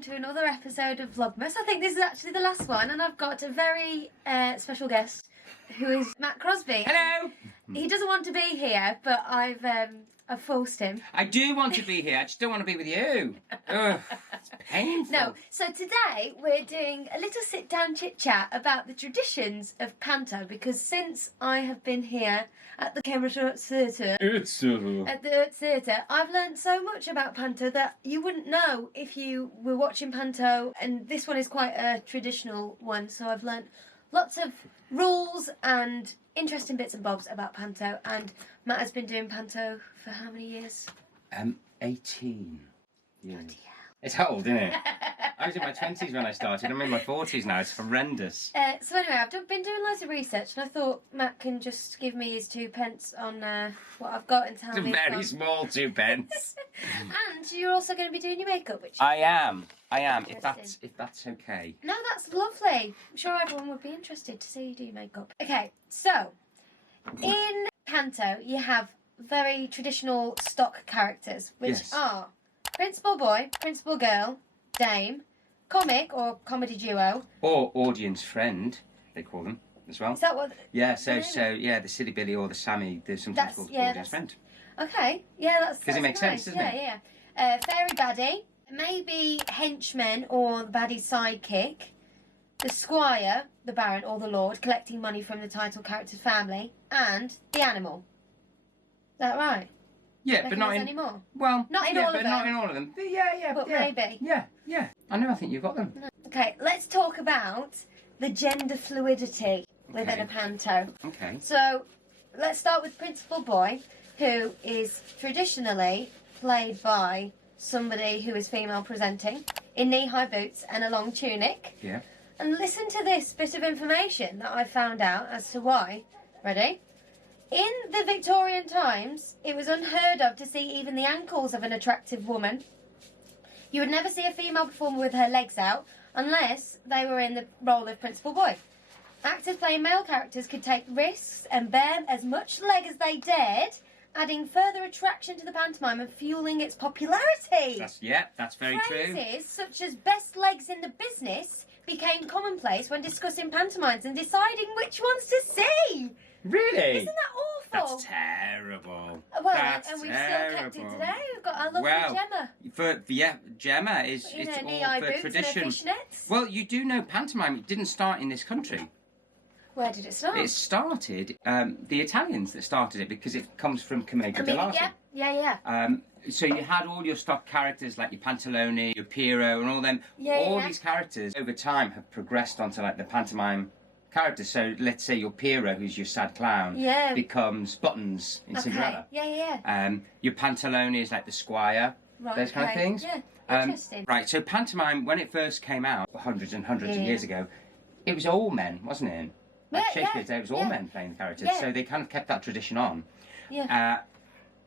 welcome to another episode of Vlogmas. I think this is actually the last one, and I've got a very special guest who is Matt Crosby. Hello! He doesn't want to be here, but I've forced him. I do want to be here, I just don't want to be with you. Ugh, it's painful. No, so today we're doing a little sit-down chit-chat about the traditions of Panto, because since I have been here at the Theatre, I've learned so much about Panto that you wouldn't know if you were watching Panto, and this one is quite a traditional one, so I've learned lots of rules and interesting bits and bobs about Panto, and Matt has been doing Panto for how many years? 18 years. Bloody hell. It's old, isn't it? I was in my 20s when I started. I'm in my 40s now. It's horrendous. So anyway, I've been doing loads of research, and I thought Matt can just give me his 2 pence on what I've got and tell It's me. a very small 2 pence. And you're also going to be doing your makeup, which I am. If Interesting. that's okay. No, that's lovely. I'm sure everyone would be interested to see you do your makeup. Okay, so in Panto you have very traditional stock characters, which Yes. are principal boy, principal girl, dame, comic or comedy duo. Or audience friend, they call them as well. Is that what? Yeah, so the Silly Billy or the Sammy, there's sometimes called audience friend. Okay, yeah, that's Because it makes nice. sense, doesn't it? Yeah. Fairy baddie, maybe henchman or the baddie's sidekick, the squire, the baron or the lord, collecting money from the title character's family, and the animal. Is that right? Yeah, but not in anymore. Well, Not in yeah, all but of not them. in all of them. Yeah, But yeah. maybe. Yeah. I know. I think you've got them. Okay, let's talk about the gender fluidity within Okay. a panto. Okay. So, let's start with Principal Boy, who is traditionally played by somebody who is female presenting, in knee-high boots and a long tunic. Yeah. And listen to this bit of information that I found out as to why. Ready? In the Victorian times, it was unheard of to see even the ankles of an attractive woman. You would never see a female performer with her legs out unless they were in the role of Principal Boy. Actors playing male characters could take risks and bear as much leg as they dared, adding further attraction to the pantomime and fueling its popularity. That's very true. Phrases such as best legs in the business became commonplace when discussing pantomimes and deciding which ones to see. Really? Isn't that awful? That's terrible. Well, That's and we've still kept it terrible. today. We've got our lovely Gemma. Gemma is In it's her all knee-high for boots tradition. and her fishnets. Well, you do know pantomime. It didn't start in this country. Where did it start? It started the Italians that started it because it comes from Commedia dell'arte. Yeah. So you had all your stock characters like your Pantalone, your Piero, and all them. All these characters over time have progressed onto like the pantomime characters. So let's say your Piero, who's your sad clown, becomes Buttons in Cinderella. Yeah. Your Pantalone is like the squire. Right, those kind of things. Yeah. Interesting. Right. So pantomime, when it first came out, hundreds and hundreds of years ago, it was all men, wasn't it? Like Shakespeare's day, it was all men playing the characters. Yeah. So they kind of kept that tradition on. Yeah.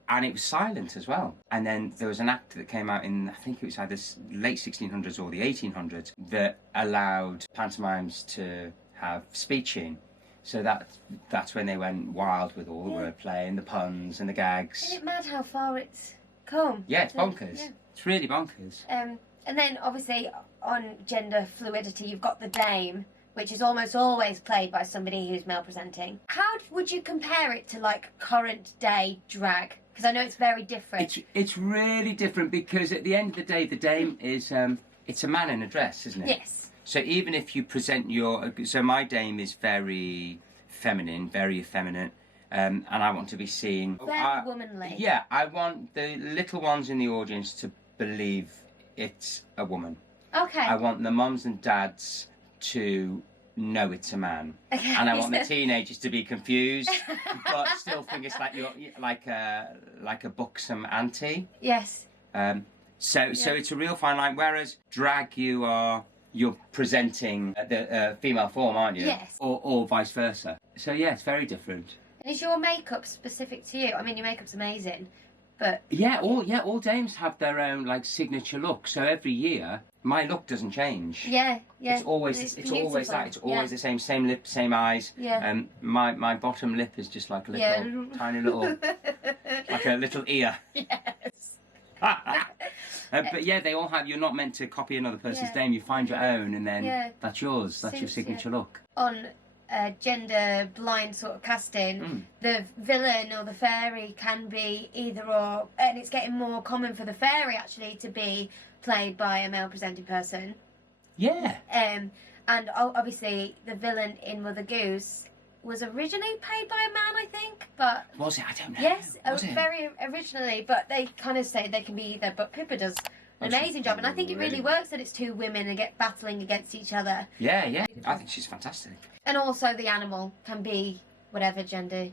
And it was silent as well. And then there was an act that came out in, I think it was either late 1600s or the 1800s, that allowed pantomimes to have speech in. So that's when they went wild with all the wordplay and the puns and the gags. Isn't it mad how far it's come? Yeah, it's bonkers. Yeah. It's really bonkers. And then obviously on gender fluidity, you've got the dame, which is almost always played by somebody who's male presenting. How would you compare it to like current day drag? Because I know it's very different. It's really different because at the end of the day, the dame is it's a man in a dress, isn't it? Yes. So even if you present so my dame is very feminine, very effeminate, and I want to be seen Very womanly. Yeah, I want the little ones in the audience to believe it's a woman. Okay. I want the mums and dads to know it's a man. Okay. And I want the teenagers to be confused, but still think it's like you're like a buxom auntie. Yes. So it's a real fine line. Whereas drag, you're presenting the female form, aren't you? Yes. Or vice versa. So yeah, it's very different. And is your makeup specific to you? I mean, your makeup's amazing, but all dames have their own like signature look. So every year, my look doesn't change. yeah. It's always that. It's always the same lip, same eyes. Yeah. My bottom lip is just like a little tiny little like a little ear. Yes. But yeah, they all have. You're not meant to copy another person's Yeah. name. You find your own, and then that's yours. That's your Seems- signature look. On gender blind sort of casting, the villain or the fairy can be either or, and it's getting more common for the fairy actually to be played by a male presenting person. Yeah. And obviously the villain in Mother Goose was originally played by a man, I think, but Was it? I don't know. yes, Was it? very originally, but they kind of say they can be either. But Pippa does an she's amazing job, and I think it really brilliant. works that it's two women and get battling against each other. Yeah, yeah. I think she's fantastic. And also the animal can be whatever gender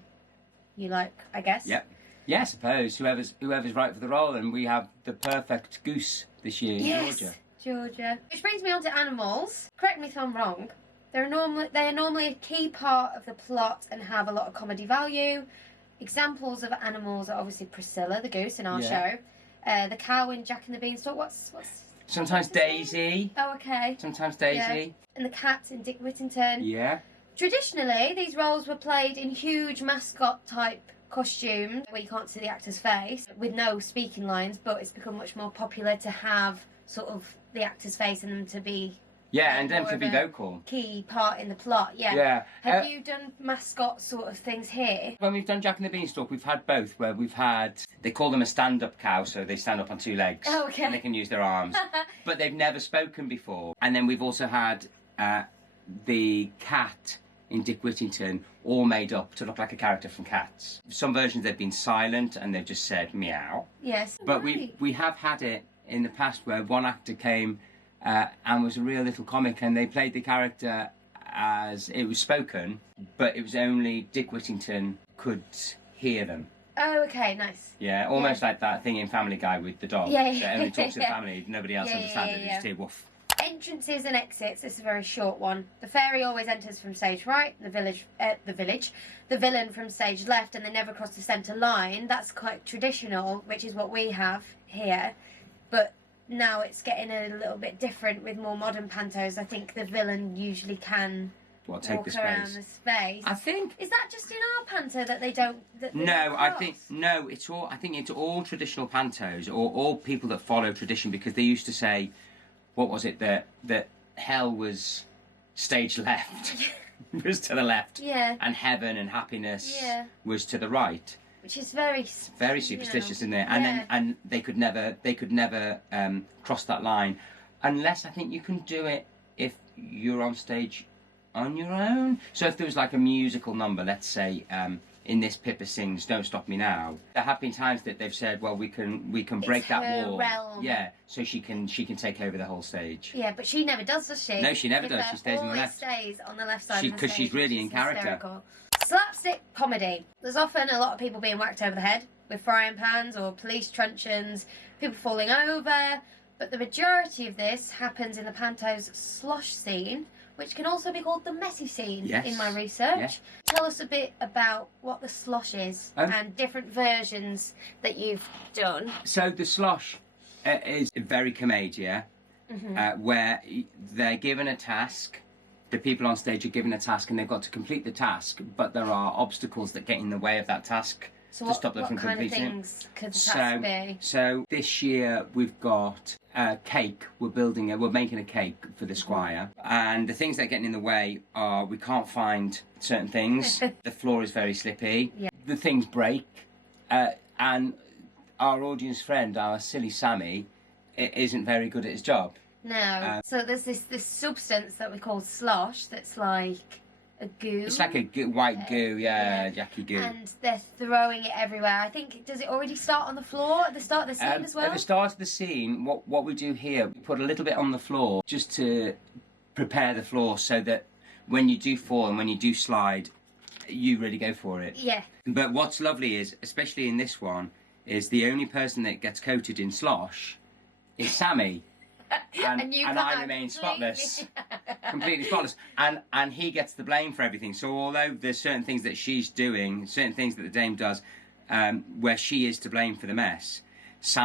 you like, I guess. Yep. Yeah, I suppose whoever's right for the role, and we have the perfect goose this year in Yes, Georgia. Which brings me on to animals. Correct me if I'm wrong. They are normally a key part of the plot and have a lot of comedy value. Examples of animals are obviously Priscilla, the goose in our show, the cow in Jack and the Beanstalk. What's Sometimes Daisy. Oh, okay. Sometimes Daisy. Yeah. And the cat in Dick Whittington. Yeah. Traditionally, these roles were played in huge mascot-type costumes where you can't see the actor's face, with no speaking lines, but it's become much more popular to have sort of the actor's face and them to be Yeah, and them more to of be a vocal. key part in the plot. Yeah. Yeah. Have you done mascot sort of things here? When we've done Jack and the Beanstalk, we've had both, where we've had, they call them a stand-up cow, so they stand up on two legs. Oh, okay. And they can use their arms. But they've never spoken before. And then we've also had the cat in Dick Whittington, all made up to look like a character from Cats. Some versions they've been silent and they've just said meow. Yes. But Right. we have had it in the past where one actor came and was a real little comic, and they played the character as it was spoken, but it was only Dick Whittington could hear them. Oh, okay, nice. Yeah, almost like that thing in Family Guy with the dog. Yeah, that only talks to the yeah. family, nobody else Yeah, understands yeah, it, yeah. just hear woof. Entrances and exits. This is a very short one. The fairy always enters from stage right. The villain from stage left, and they never cross the centre line. That's quite traditional, which is what we have here. But now it's getting a little bit different with more modern pantos. I think the villain usually can Take walk the around space. the space. I think. Is that just in our panto that they don't? That they No, don't I cross? think no. It's all. I think it's all traditional pantos, or all people that follow tradition, because they used to say, what was it that hell was stage left, was to the left, Yeah. and heaven and happiness Yeah. was to the right. Which is very Superstitious, isn't it? Yeah. And they could never cross that line, unless I think you can do it if you're on stage on your own. So if there was like a musical number, let's say in this Pippa sings "Don't Stop Me Now," there have been times that they've said, well, we can break that her wall. realm. Yeah, so she can take over the whole stage. Yeah, but she never does she? No, she never does. Pippa She stays on the always left. stays on the left side of the Because stage, she's really which in is character. hysterical. Slapstick comedy. There's often a lot of people being whacked over the head with frying pans or police truncheons, people falling over, but the majority of this happens in the panto's slush scene, which can also be called the messy scene Yes. in my research. Yeah. Tell us a bit about what the slush is and different versions that you've done. So the slush is very commedia, where they're given a task. The people on stage are given a task and they've got to complete the task, but there are obstacles that get in the way of that task to stop them from what kind of completing it. things could the task be? So this year we've got a cake. We're making a cake for the squire, and the things that are getting in the way are we can't find certain things. The floor is very slippy. Yeah. The things break, and our audience friend, our silly Sammy, isn't very good at his job. No. So there's this substance that we call slosh that's like a goo. It's like a white goo, Jackie goo. And they're throwing it everywhere. I think, does it already start on the floor at the start of the scene as well? At the start of the scene, what we do here, we put a little bit on the floor just to prepare the floor so that when you do fall and when you do slide, you really go for it. Yeah. But what's lovely is, especially in this one, is the only person that gets coated in slosh is Sammy. And I remain spotless, completely spotless, and he gets the blame for everything. So although there's certain things that she's doing, certain things that the dame does, where she is to blame for the mess,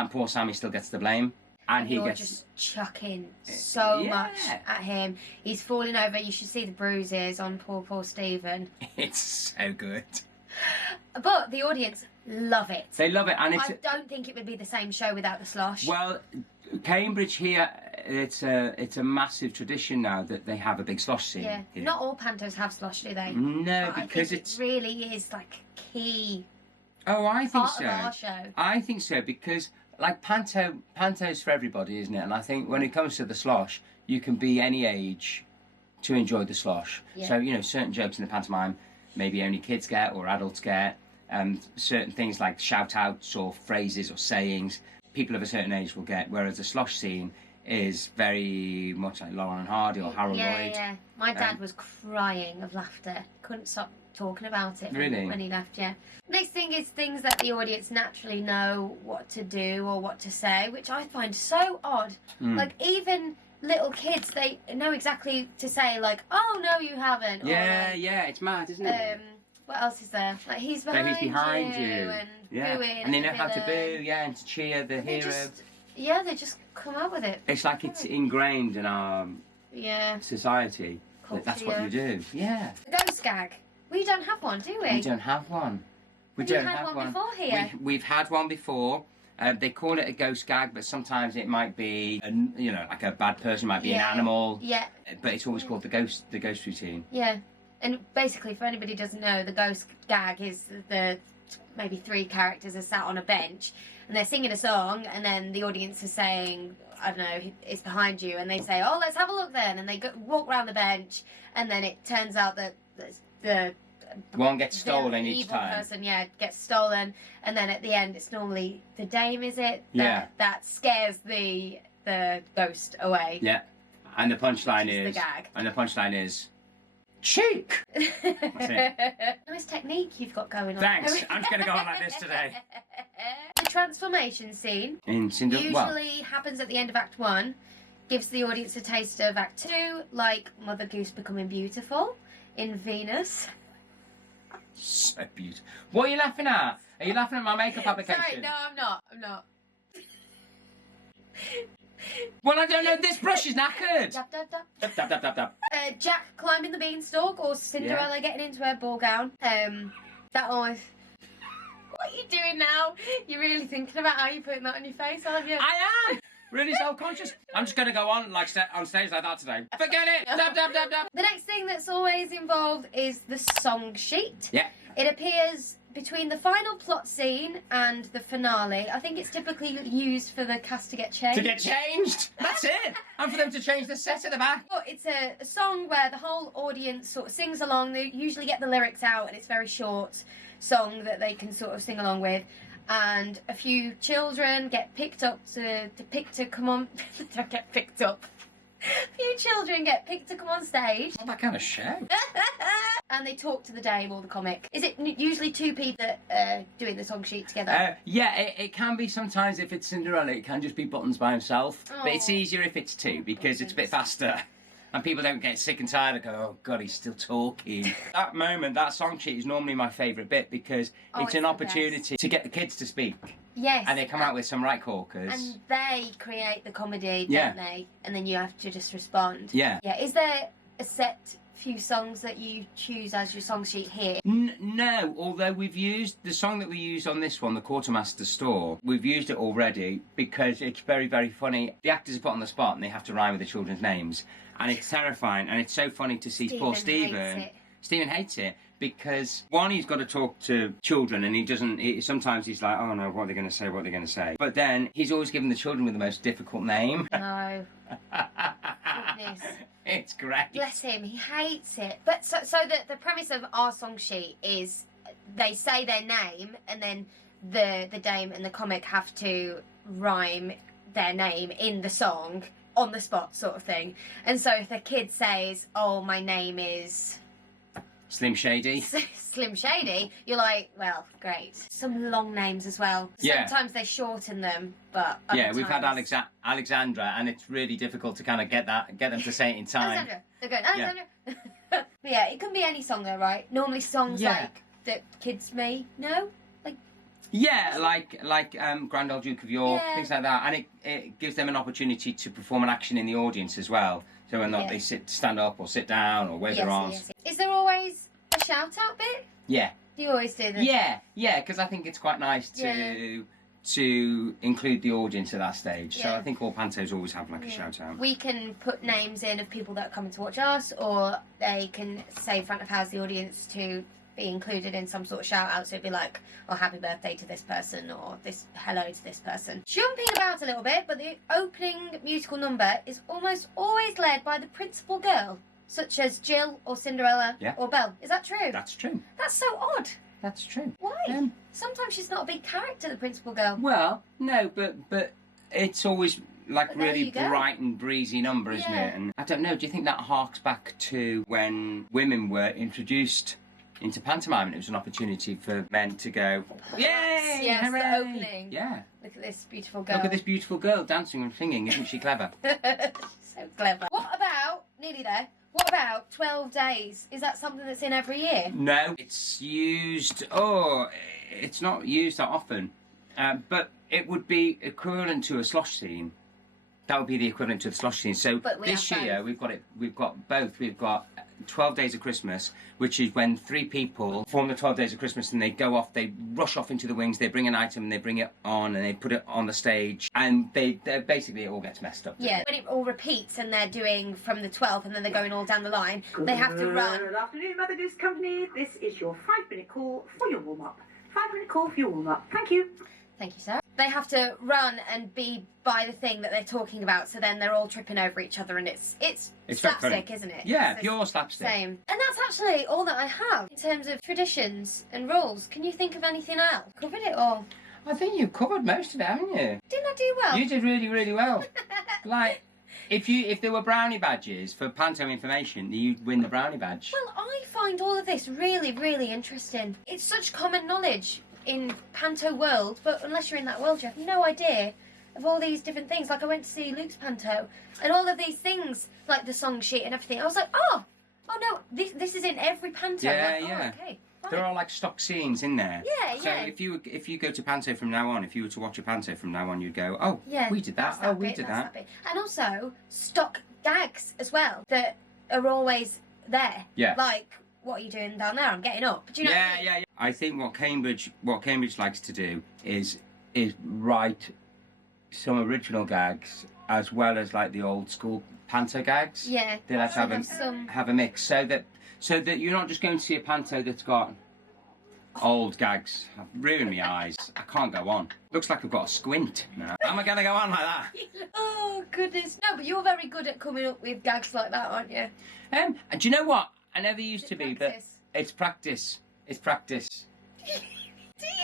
poor Sammy still gets the blame, and he you're gets just chucking so much at him. He's falling over. You should see the bruises on poor Stephen. It's so good. But the audience love it. They love it, and I don't think it would be the same show without the Slush. Well, Cambridge here, it's a massive tradition now that they have a big Slush scene. Yeah, here. not all Pantos have Slush, do they? No, But because I think it really is like key. Oh, I think part so. of our show. I think so because like Panto's for everybody, isn't it? And I think when it comes to the Slush, you can be any age to enjoy the Slush. Yeah. So, you know, certain jokes in the pantomime maybe only kids get or adults get. Certain things like shout-outs or phrases or sayings, people of a certain age will get, whereas the Slush scene is very much like Laurel and Hardy or Harold Lloyd. Yeah. My dad was crying of laughter. Couldn't stop talking about it Really? when he left, yeah. Next thing is things that the audience naturally know what to do or what to say, which I find so odd. Like, even little kids, they know exactly to say, like, oh, no, you haven't. Yeah, or, yeah, it's mad, isn't it? What else is there? Like, he's behind you. And booing. And they know how to boo, yeah, and to cheer the hero. They just come up with it. It's like it's ingrained in our society. Culture, That's what you do. Yeah. Ghost Gag. We don't have one, do we? We don't have one. Have you had one before here? We've had one before. They call it a ghost gag, but sometimes it might be, like a bad person, might be an animal. Yeah. But it's always called the ghost routine. Yeah. And basically, for anybody who doesn't know, the ghost gag is the maybe 3 characters are sat on a bench and they're singing a song, and then the audience is saying, I don't know, it's behind you, and they say, oh, let's have a look then, and they walk around the bench, and then it turns out that the one gets stolen each evil time. Person, gets stolen, and then at the end, it's normally the dame, is it? That scares the ghost away. Yeah, and the punchline is the gag. And the punchline is cheek. That's it. Nice technique you've got going on. Thanks. I'm just going to go on like this today. The transformation scene In usually happens at the end of Act 1, gives the audience a taste of Act 2, like Mother Goose becoming beautiful in Venus. So beautiful. What are you laughing at? Are you laughing at my makeup application? Sorry, no, I'm not. Well, I don't know. This brush is knackered. Dab, dab, dab. Dab, dab, dab, dab, dab. Jack climbing the beanstalk, or Cinderella getting into her ball gown. That always. What are you doing now? You're really thinking about how you're putting that on your face, aren't you? I am. Really self-conscious. I'm just going to go on on stage like that today. Forget it. Dab, dab, dab, dab. The next thing that's always involved is the song sheet. Yeah. It appears between the final plot scene and the finale. I think it's typically used for the cast to get changed. To get changed. That's it. And for them to change the set at the back. But it's a song where the whole audience sort of sings along. They usually get the lyrics out, and it's a very short song that they can sort of sing along with. And a few children get picked up to come on. Don't get picked up. A few children get picked to come on stage. Not that kind of show. And they talk to the dame or the comic. Is it usually 2 people that are doing the song sheet together? Yeah, it can be sometimes if it's Cinderella, it can just be Buttons by himself. Oh. But it's easier if it's 2 because it's a bit faster. And people don't get sick and tired and go, oh God, he's still talking. That moment, that song sheet is normally my favourite bit because it's an opportunity to get the kids to speak. Yes. And they come out with some right corkers. And they create the comedy, don't they? And then you have to just respond. Yeah. Yeah. Is there a set few songs that you choose as your song sheet here? No, although we've used the song that we used on this one, the Quartermaster Store, we've used it already because it's very, very funny. The actors are put on the spot and they have to rhyme with the children's names. And it's terrifying, and it's so funny to see poor Stephen. Stephen hates it because, one, he's got to talk to children, and he doesn't. Sometimes he's like, oh no, what are they going to say? What are they going to say? But then he's always given the children with the most difficult name. No. Goodness. It's great. Bless him, he hates it. But so the premise of our song sheet is they say their name, and then the dame and the comic have to rhyme their name in the song on the spot, sort of thing. And so if the kid says, oh, my name is Slim Shady. Slim Shady, you're like, well, great. Some long names as well. Sometimes they shorten them, but we've had Alexandra, and it's really difficult to kind of get them to say it in time. Alexandra. They're going, Alexandra. Yeah, it can be any song though, right? Normally songs like that kids may know. Yeah, like Grand Old Duke of York, things like that. And it gives them an opportunity to perform an action in the audience as well. So when they stand up or sit down or wave their arms. Is there always a shout-out bit? Yeah. Do you always do this? Yeah, because I think it's quite nice to include the audience at that stage. So I think all pantos always have like a shout out. We can put names in of people that are coming to watch us, or they can say front of house the audience to be included in some sort of shout out. So it'd be like, oh, happy birthday to this person, or this hello to this person. Jumping about a little bit, but the opening musical number is almost always led by the principal girl, such as Jill or Cinderella or Belle. Is that true? That's true. That's so odd. That's true. Why? Sometimes she's not a big character, the principal girl. Well, no, but it's always like really bright and breezy number, isn't it? And I don't know, do you think that harks back to when women were introduced into pantomime and it was an opportunity for men to go, yay, yes, hooray. the opening. Yeah. Look at this beautiful girl. Look at this beautiful girl dancing and singing, isn't she clever? So clever. What about, nearly there, what about 12 Days? Is that something that's in every year? No, it's used, it's not used that often, but it would be equivalent to a Slush scene. That would be the equivalent to the Slush scene. So this year we've got both. We've got 12 Days of Christmas, which is when 3 people form the 12 Days of Christmas and they go off, they rush off into the wings, they bring an item and they bring it on and they put it on the stage, and they basically it all gets messed up. Yeah, when it all repeats and they're doing from the 12th and then they're going all down the line, they have to run. Good afternoon, Mother Goose Company. This is your 5-minute call for your warm-up. 5-minute call for your warm-up. Thank you. Thank you, sir. They have to run and be by the thing that they're talking about, so then they're all tripping over each other, and it's slapstick, isn't it? Yeah, pure slapstick. Same. And that's actually all that I have in terms of traditions and rules. Can you think of anything else? Covered it all. I think you've covered most of it, haven't you? Didn't I do well? You did really, really well. Like, if there were brownie badges for Panto information, you'd win the brownie badge. Well, I find all of this really, really interesting. It's such common knowledge in Panto world, but unless you're in that world, you have no idea of all these different things. Like, I went to see Luke's Panto, and all of these things, like the song sheet and everything, I was like, oh no, this is in every Panto. Yeah, like, yeah. Okay. Right. There are like stock scenes in there. Yeah, so if you go to Panto from now on, if you were to watch a Panto from now on, you'd go, oh, yeah, we did that. Oh, we did that. And also stock gags as well that are always there. Yeah. Like, what are you doing down there? I'm getting up. Do you know what I mean? Yeah. I think what Cambridge likes to do is write some original gags as well as like the old school Panto gags. Yeah. They like to have a mix so that you're not just going to see a Panto that's got old gags. I've ruined my eyes. I can't go on. Looks like I've got a squint now. How am I going to go on like that? Oh, goodness. No, but you're very good at coming up with gags like that, aren't you? And do you know what? I never used to be, but it's practice. It's practice. Do you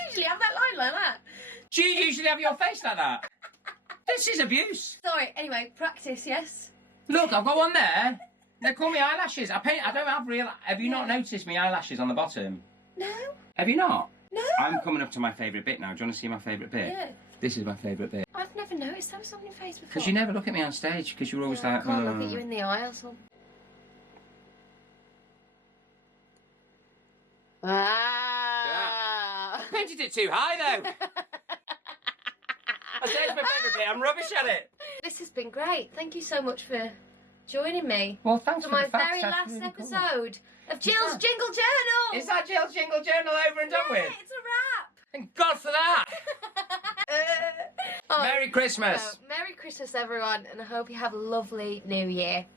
usually have that line like that? Do you usually have your face like that? This is abuse. Sorry, anyway, practice, yes? Look, I've got one there. They call me eyelashes. I don't have real... Have you not noticed me eyelashes on the bottom? No. Have you not? No. I'm coming up to my favourite bit now. Do you want to see my favourite bit? Yeah. This is my favourite bit. I've never noticed that was on your face before. Because you never look at me on stage, because you're always like... I can't look at you in the eye or something. I painted it too high, though. I said it's my favourite bit. I'm rubbish at it. This has been great. Thank you so much for joining me. Well, thanks for for my the facts. very That's last really episode of Jill's Jingle Journal. Is that Jill's Jingle Journal over and done with? It's a wrap. Thank God for that. Oh, Merry Christmas. Merry Christmas, everyone, and I hope you have a lovely New Year.